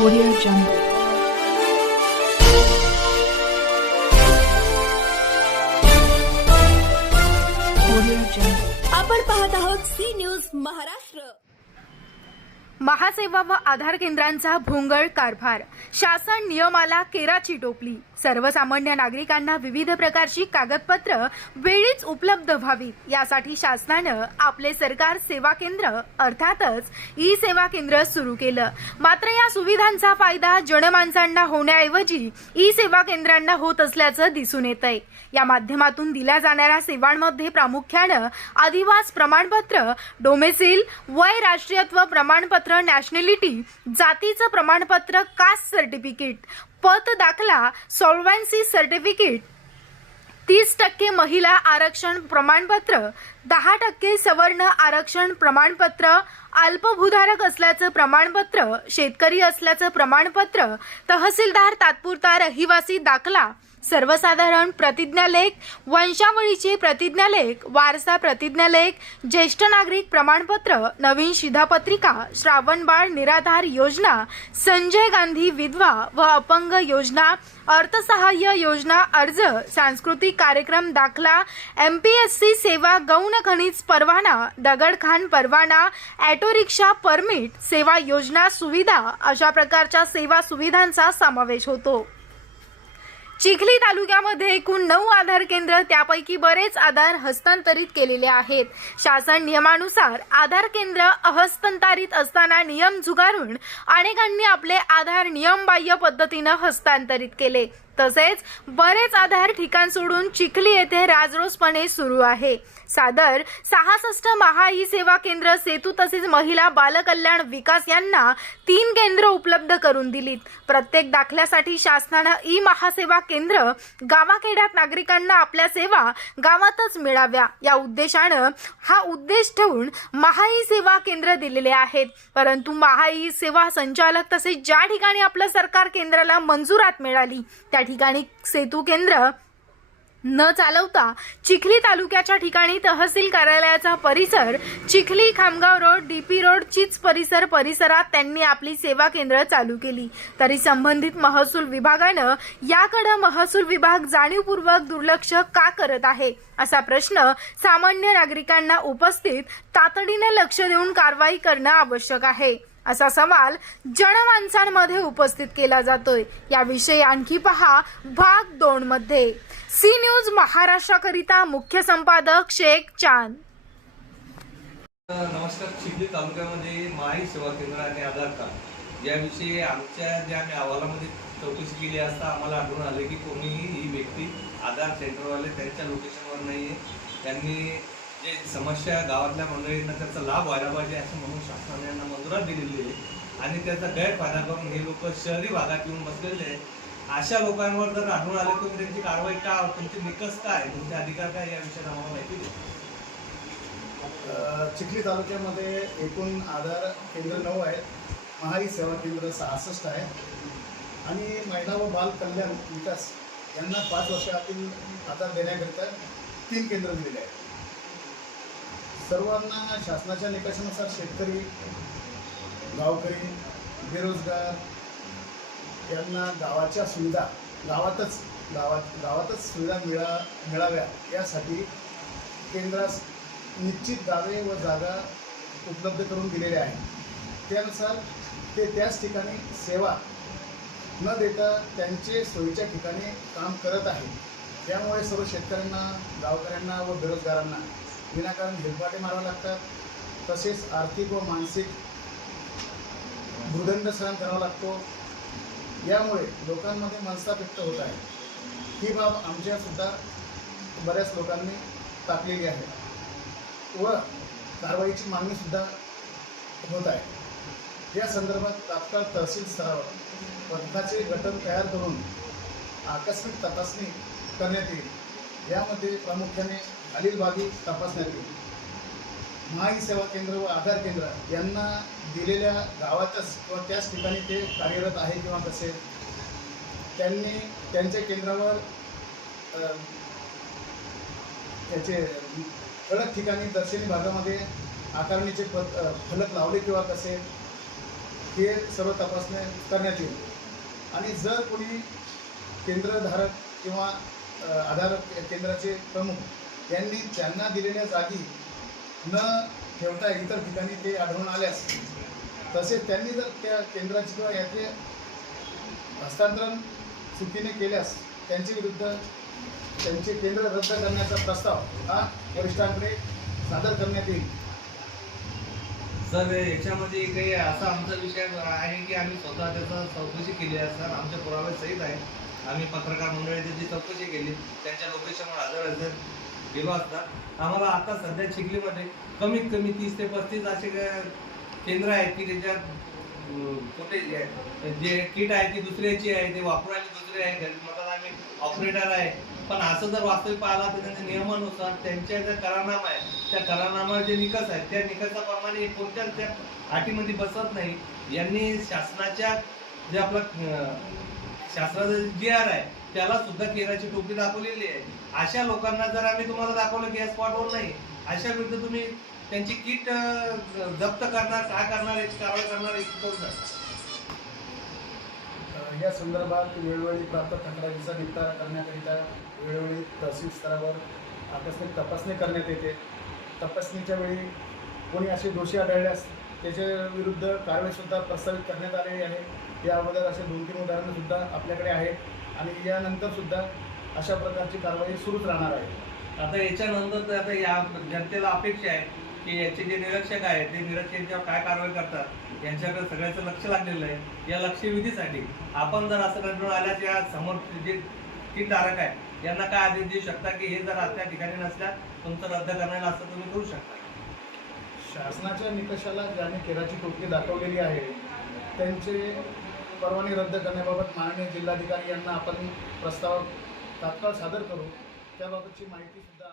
Audio Jungle. Audio Jungle. आपण पाहत आहोत सी न्यूज महाराष्ट्र महासेवा व आधार केंद्रांचा भोंगळ कारभार. शासन नियमाला केराची टोपली. सर्वसामान्य नागरिकांना विविध प्रकारची कागदपत्र वेळीच उपलब्ध व्हावीत. यासाठी शासनानं आपले सरकार सेवा केंद्र अर्थातच ई सेवा केंद्र सुरू केलं. मात्र या सुविधांचा फायदा जनमानसांना होण्याऐवजी ई सेवा केंद्रांना होत असल्याचं दिसून येत आहे या माध्यमातून दिल्या जाणाऱ्या सेवांमध्ये प्रामुख्यानं अधिवास प्रमाणपत्र डोमेसिल वय राष्ट्रीयत्व प्रमाणपत्र नॅशनॅलिटी जातीचं प्रमाणपत्र कास्ट सर्टिफिकेट पत दाखला सॉल्व्हन्सी सर्टिफिकेट तीस टक्के महिला आरक्षण प्रमाणपत्र दहा टक्के सवर्ण आरक्षण प्रमाणपत्र अल्पभूधारक असल्याचं प्रमाणपत्र शेतकरी असल्याचं प्रमाणपत्र तहसीलदार तात्पुरता रहिवासी दाखला सर्वसाधारण प्रतिज्ञालेख वंशावळीचे प्रतिज्ञालेख वारसा प्रतिज्ञालेख ज्येष्ठ नागरिक प्रमाणपत्र नवीन शिधापत्रिका श्रावणबाळ निराधार योजना संजय गांधी विधवा व अपंग योजना अर्थसहाय्य योजना अर्ज सांस्कृतिक कार्यक्रम दाखला एम पी एस सी सेवा गौण खनिज परवाना दगडखान परवाना ऑटो रिक्षा परमिट सेवा योजना सुविधा अशा प्रकारच्या सेवा सुविधांचा समावेश होतो. चिखली तालुक्यामध्ये एकूण नऊ आधार केंद्र त्यापैकी बरेच आधार हस्तांतरित केलेले आहेत. शासन नियमानुसार आधार केंद्र हस्तांतरित असताना नियम झुगारून अनेकांनी आपले आधार नियमबाह्य पद्धतीनं हस्तांतरित केले. तसेच बरेच आधार ठिकाण सोडून चिखली येथे राजरोसपणे सुरू आहे. सादर सहासष्ट महा ई सेवा केंद्र सेतू तसेच महिला बालकल्याण विकास यांना तीन केंद्र उपलब्ध करून दिलीत. प्रत्येक दाखल्यासाठी शासनानं ई महासेवा केंद्र गावाखेड्यात नागरिकांना आपल्या सेवा गावातच मिळाव्या. या उद्देशानं हा उद्देश ठेवून महा ई सेवा केंद्र दिलेले आहेत. परंतु महा ई सेवा संचालक तसेच ज्या ठिकाणी आपलं सरकार केंद्राला मंजुरात मिळाली त्या ठिकाणी सेतू केंद्र न चालवता चिखली तालुक्याच्या ठिकाणी तहसील कार्यालयाचा परिसर Chikhli Khamgaon road DP road चिच परिसर परिसरात त्यांनी आपली सेवा केंद्र चालू केली. तरी संबंधित महसूल विभागानं याकडे महसूल विभाग जाणीवपूर्वक दुर्लक्ष का करत आहे? असा प्रश्न सामान्य नागरिकांना उपस्थित तातडीनं लक्ष देऊन कारवाई करणं आवश्यक आहे. असा सवाल जनमानसांमध्ये उपस्थित केला जातोय. याविषयी आणखी पहा भाग दोन मध्ये. सी न्यूज महाराष्ट्राकरिता मुख्य संपादक शेख चांद. नमस्कार चिखली तालुक्यामध्ये माई सेवा केंद्र आणि आधार कार्ड. याविषयी आमच्या ज्या आम्ही अहवालामध्ये चौकशी केली असता आम्हाला आढळून आले की कोणीही ही व्यक्ती आधार सेंटरवाले त्यांच्या लोकेशनवर नाही आहे त्यांनी जे समस्या गावातल्या मंडळींना त्याचा लाभ व्हायला पाहिजे असं म्हणून शासनाने यांना मंजुरात दिलेली आहे. आणि त्याचा गैरफायदा करून हे लोक शहरी भागात येऊन बसलेले आहे अशा लोकांवर जर आढळून आले तुम्ही त्यांची कारवाई का तुमचे निकष काय तुमचे अधिकार काय या विषयात आम्हाला माहिती दे चिखली तालुक्यामध्ये एकूण आधार केंद्र नऊ आहेत. महाई सेवा केंद्र सहासष्ट आहे. आणि महिला व बाल कल्याण विकास यांना पाच वर्षातील आधार देण्याकरिता तीन केंद्र दिलेले आहेत. सर्वांना शासनाच्या निकषानुसार शेतकरी गावकरी बेरोजगार यांना गावाच्या सुविधा गावातच गावात गावातच सुविधा मिळा मिळाव्या यासाठी केंद्रास निश्चित गावे व जागा उपलब्ध करून दिलेल्या आहेत. त्यानुसार ते त्याच ठिकाणी सेवा न देता त्यांचे सोयीच्या ठिकाणी काम करत आहे त्यामुळे सर्व शेतकऱ्यांना गावकऱ्यांना व बेरोजगारांना विनाकारण हेलपाटे मारावे लागतात. तसेच आर्थिक व मानसिक भूदंड सहन करावा लागतो. यामुळे लोकांमध्ये मनस्ताप व्यक्त होत आहे. ही बाब आमच्यासुद्धा बऱ्याच लोकांनी टाकलेली आहे. व कारवाईची मागणीसुद्धा होत आहे. या संदर्भात तात्काळ तहसील स्तरावर पथकाचे गटन तयार करून आकस्मिक तपासणी करण्यात येईल. यामध्ये प्रामुख्याने खालील बाबी तपासण्यात येईल माई सेवा केंद्र व आधार केंद्र यांना दिलेल्या गावातच किंवा त्याच ठिकाणी ते कार्यरत आहे किंवा कसे त्यांनी त्यांच्या केंद्रावर त्याचे ठळक ठिकाणी दर्शनी भागामध्ये आकारणीचे पद फलक लावले किंवा कसे हे सर्व तपासण्या करण्यात येईल. आणि जर कोणी केंद्रधारक किंवा आधार केंद्राचे प्रमुख यांनी त्यांना दिलेल्या जागी न ठेवता इतर ठिकाणी ते आढळून आल्यास तसेच त्यांनी जर त्या केंद्राचे किंवा याचे हस्तांतरण चुकीने केल्यास त्यांच्या विरुद्ध त्यांचे केंद्र रद्द करण्याचा प्रस्ताव हा वरिष्ठांकडे सादर करण्यात येईल. सर याच्यामध्ये काही असा आमचा विषय आहे की आम्ही स्वतः त्याचा चौकशी केली आहे सर. आमच्या पुरावे सहित आहे. आम्ही पत्रकार मंडळी त्याची चौकशी केली. त्यांच्या लोकेशनवर हजर हजर गेलो असतात आम्हाला आता सध्या चिखलीमध्ये कमीत कमी तीस ते पस्तीस असे केंद्र आहेत की त्याच्यात कुठे जे- जे किट आहे ती दुसऱ्याची आहे ते वापरायला दुसरे आहे घरी आम्ही ऑपरेटर आहे. पण असं जर वास्तविक पाहिला तर त्यांच्या नियमानुसार त्यांच्या ज्या करारनामा आहे त्या करारनामा जे निकष आहेत त्या निकषाप्रमाणे कोणत्याच त्या अटीमध्ये बसत नाही. यांनी शासनाच्या जे आपलं शास्त्राचं जी आर आहे त्याला सुद्धा केराची टोपी दाखवलेली आहे. अशा लोकांना जर आम्ही तुम्हाला दाखवलं की या स्पॉटवर नाही अशा विरुद्ध तुम्ही त्यांची किट जप्त करणार काय करणार याची कारवाई करणार याची करू या संदर्भात वेळोवेळी प्राप्त तक्रारीचा निपटारा करण्याकरिता वेळोवेळी तहसील स्तरावर आकस्मिक तपासणी करण्यात येते. तपासणीच्या वेळी कोणी असे दोषी आढळल्यास त्याच्या विरुद्ध कारवाईसुद्धा प्रस्तावित करण्यात आलेली आहे. या अगोदर असे दोन तीन उदाहरणंसुद्धा आपल्याकडे आहेत. आणि यानंतरसुद्धा अशा प्रकारची कारवाई सुरूच राहणार आहे. आता याच्यानंतर तर आता या जनतेला अपेक्षा आहे की याचे जे निरीक्षक आहेत ते निरीक्षक जेव्हा काय कारवाई करतात यांच्याकडे सगळ्याचं लक्ष लागलेलं आहे. या लक्षवेधीसाठी आपण जर असं कंट्रोल आल्यास या समोर जे धारक आहे यांना काय आदेश देऊ शकता की हे जर आज ठिकाणी नसल्या तुमचं रद्द करण्याला असं तुम्ही करू शकता? शासनाच्या निकषाला ज्याने केराची टोपली दाखवलेली आहे त्यांचे परवाने रद्द करण्याबाबत माननीय जिल्हाधिकारी यांना आपण प्रस्ताव तात्काळ सादर करू. त्याबाबतची माहितीसुद्धा